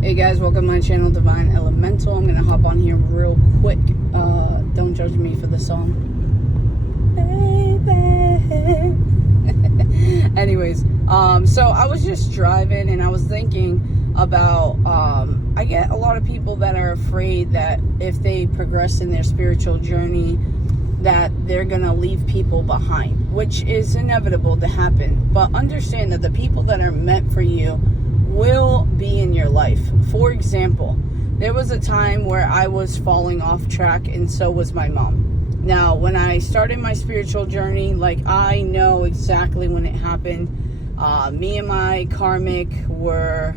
Hey guys, welcome to my channel, DivineElemental. I'm gonna hop on here real quick. Don't judge me for the song. Baby. Anyways, so I was just driving and I was thinking about, I get a lot of people that are afraid that if they progress in their spiritual journey, that they're gonna leave people behind, which is inevitable to happen. But understand that the people that are meant for you will be in your life. For example, there was a time where I was falling off track, and so was my mom. Now, when I started my spiritual journey, like, I know exactly when it happened. Me and my karmic were,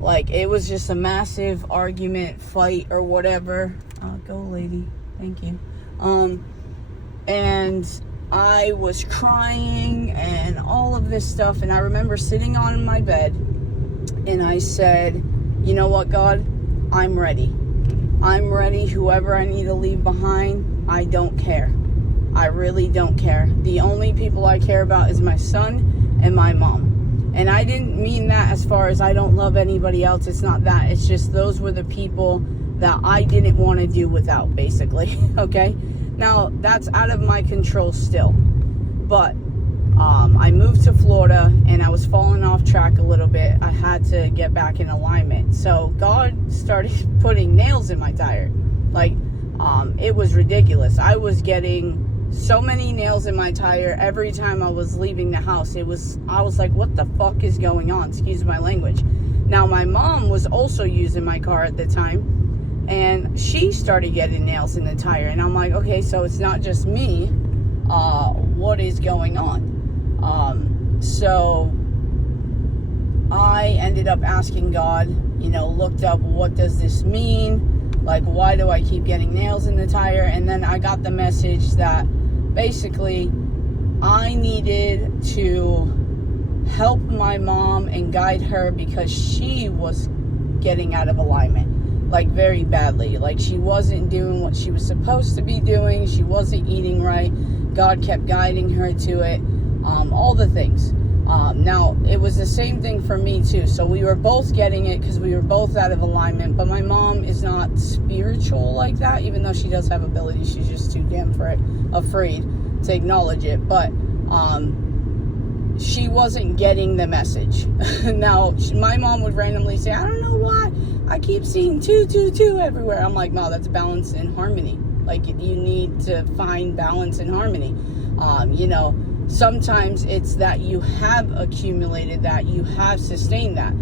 like, it was just a massive argument, fight, or whatever. Go, lady. Thank you. And I was crying and all of this stuff, and I remember sitting on my bed, and I said, you know what, God? I'm ready. I'm ready. Whoever I need to leave behind, I don't care. I really don't care. The only people I care about is my son and my mom. And I didn't mean that as far as I don't love anybody else. It's not that. It's just those were the people that I didn't want to do without, basically. Okay? Now, that's out of my control still. But I moved to Florida and I was falling off track a little bit. I had to get back in alignment. So God started putting nails in my tire. Like, it was ridiculous. I was getting so many nails in my tire every time I was leaving the house. I was like, what the fuck is going on? Excuse my language. Now, my mom was also using my car at the time, and she started getting nails in the tire. And I'm like, okay, so it's not just me. What is going on? So I ended up asking God, looked up, what does this mean? Like, why do I keep getting nails in the tire? And then I got the message that basically I needed to help my mom and guide her because she was getting out of alignment, like, very badly. Like, she wasn't doing what she was supposed to be doing. She wasn't eating right. God kept guiding her to it. All the things. Now, it was the same thing for me too. So we were both getting it because we were both out of alignment. But my mom is not spiritual like that, even though she does have abilities. She's just too damn afraid to acknowledge it. But she wasn't getting the message. Now, my mom would randomly say, I don't know why I keep seeing 222 everywhere. I'm like, no, that's balance and harmony. Like, you need to find balance and harmony. Sometimes it's that you have accumulated that, you have sustained that.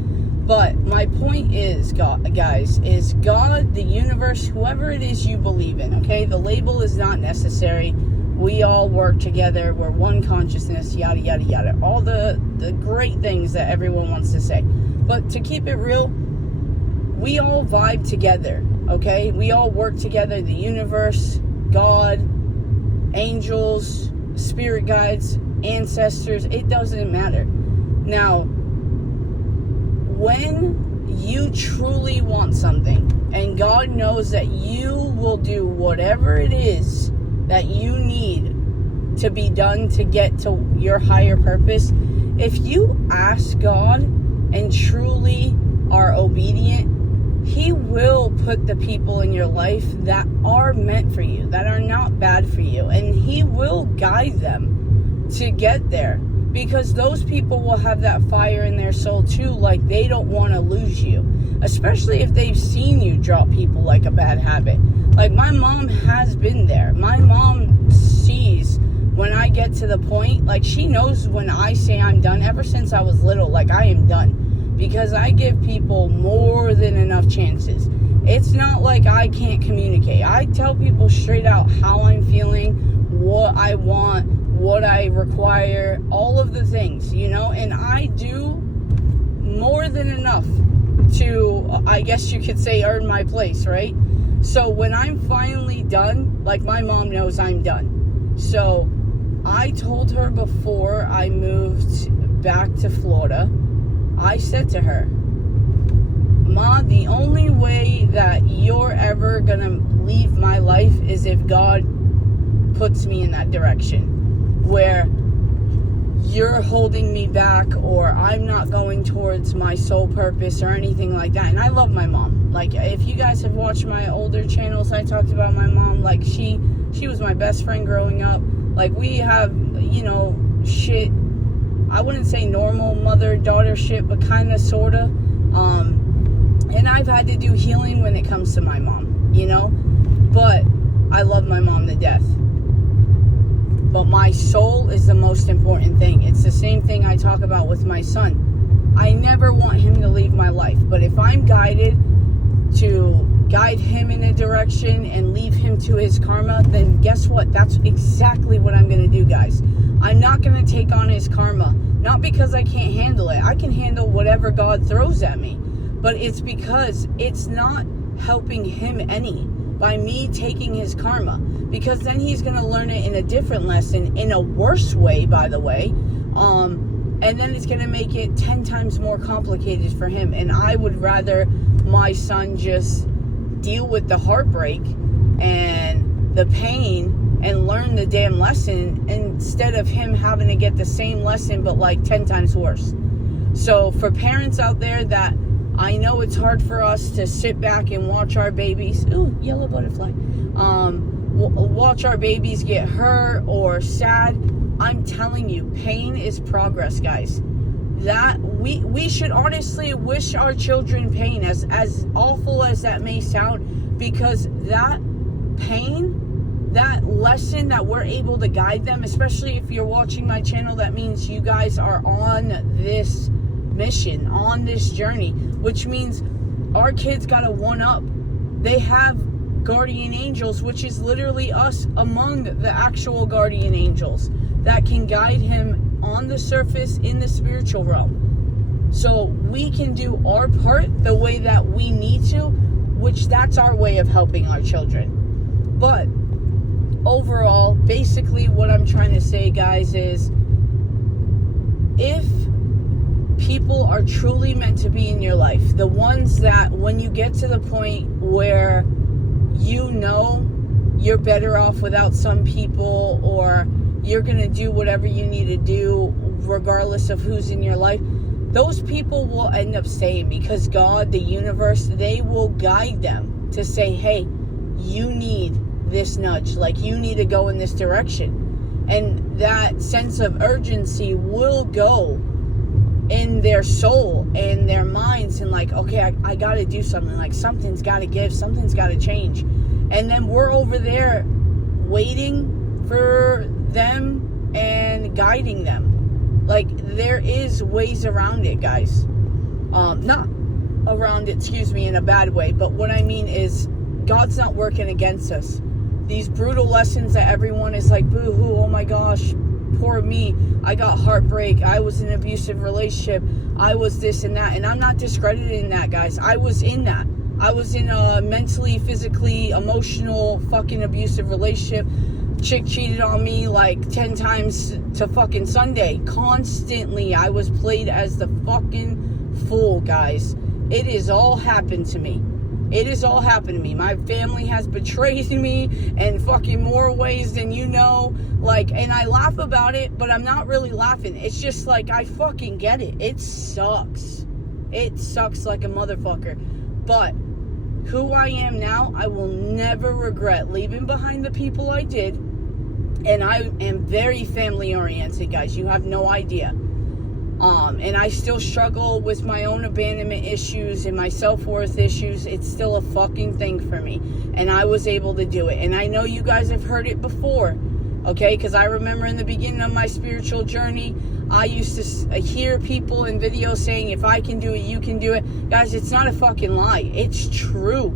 But my point is, guys, is God, the universe, whoever it is you believe in, okay? The label is not necessary. We all work together. We're one consciousness, yada, yada, yada. All the great things that everyone wants to say. But to keep it real, we all vibe together, okay? We all work together. The universe, God, angels, spirit guides, ancestors, it doesn't matter. Now, when you truly want something, and God knows that you will do whatever it is that you need to be done to get to your higher purpose, if you ask God and truly are obedient, He will put the people in your life that are meant for you, that are not bad for you. And He will guide them to get there. Because those people will have that fire in their soul too. Like, they don't want to lose you. Especially if they've seen you drop people like a bad habit. Like, my mom has been there. My mom sees when I get to the point. Like, she knows when I say I'm done. Ever since I was little, like, I am done. Because I give people more than enough chances. It's not like I can't communicate. I tell people straight out how I'm feeling, what I want, what I require, all of the things, and I do more than enough to, I guess you could say, earn my place, right? So when I'm finally done, like, my mom knows I'm done. So I told her before I moved back to Florida, I said to her, Ma, the only way that you're ever gonna leave my life is if God puts me in that direction where you're holding me back, or I'm not going towards my soul purpose or anything like that. And I love my mom. Like, if you guys have watched my older channels, I talked about my mom. Like, she was my best friend growing up. Like, we have, you know, shit, I wouldn't say normal mother-daughter shit, but kind of, sort of. And I've had to do healing when it comes to my mom, you know? But I love my mom to death. But my soul is the most important thing. It's the same thing I talk about with my son. I never want him to leave my life. But if I'm guided to guide him in a direction and leave him to his karma, then guess what? That's exactly what I'm going to do, guys. I'm not going to take on his karma. Not because I can't handle it. I can handle whatever God throws at me. But it's because it's not helping him any by me taking his karma. Because then he's going to learn it in a different lesson, in a worse way, by the way. And then it's going to make it 10 times more complicated for him. And I would rather my son just deal with the heartbreak and the pain and learn the damn lesson, instead of him having to get the same lesson but like 10 times worse. So for parents out there that, I know it's hard for us to sit back and watch our babies, ooh, yellow butterfly, watch our babies get hurt or sad. I'm telling you, pain is progress, guys. That we should honestly wish our children pain, as awful as that may sound, because that pain, that lesson that we're able to guide them, especially if you're watching my channel, that means you guys are on this mission, on this journey, which means our kids got a one-up. They have guardian angels, which is literally us among the actual guardian angels that can guide him on the surface in the spiritual realm. So we can do our part the way that we need to, which that's our way of helping our children. But overall, basically what I'm trying to say, guys, is if people are truly meant to be in your life, the ones that when you get to the point where you know you're better off without some people, or you're going to do whatever you need to do regardless of who's in your life, those people will end up staying, because God, the universe, they will guide them to say, hey, you need this nudge, like you need to go in this direction. And that sense of urgency will go in their soul and their minds, and like, okay, I got to do something, like something's got to give, something's got to change. And then we're over there waiting for them and guiding them. Like, there is ways around it, guys. Not around it, excuse me, in a bad way, but what I mean is God's not working against us. These brutal lessons that everyone is like, boo-hoo, oh my gosh, poor me, I got heartbreak, I was in an abusive relationship, I was this and that. And I'm not discrediting that, guys. I was in that. I was in a mentally, physically, emotional, fucking abusive relationship. Chick cheated on me like 10 times to fucking Sunday. Constantly, I was played as the fucking fool, guys. It has all happened to me. It has all happened to me. My family has betrayed me in fucking more ways than you know. Like, and I laugh about it, but I'm not really laughing. It's just like, I fucking get it. It sucks. It sucks like a motherfucker. But who I am now, I will never regret leaving behind the people I did. And I am very family oriented, guys. You have no idea. And I still struggle with my own abandonment issues and my self-worth issues. It's still a fucking thing for me. And I was able to do it. And I know you guys have heard it before. Okay? Because I remember in the beginning of my spiritual journey, I used to hear people in videos saying, if I can do it, you can do it. Guys, it's not a fucking lie. It's true.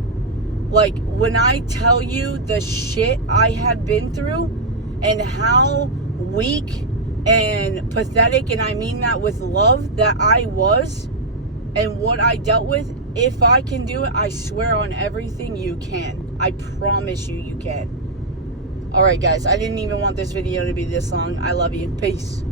Like, when I tell you the shit I have been through and how weak and pathetic, and I mean that with love, that I was and what I dealt with, if I can do it, I swear on everything you can. I promise you can. Alright, guys, I didn't even want this video to be this long. I love you. Peace.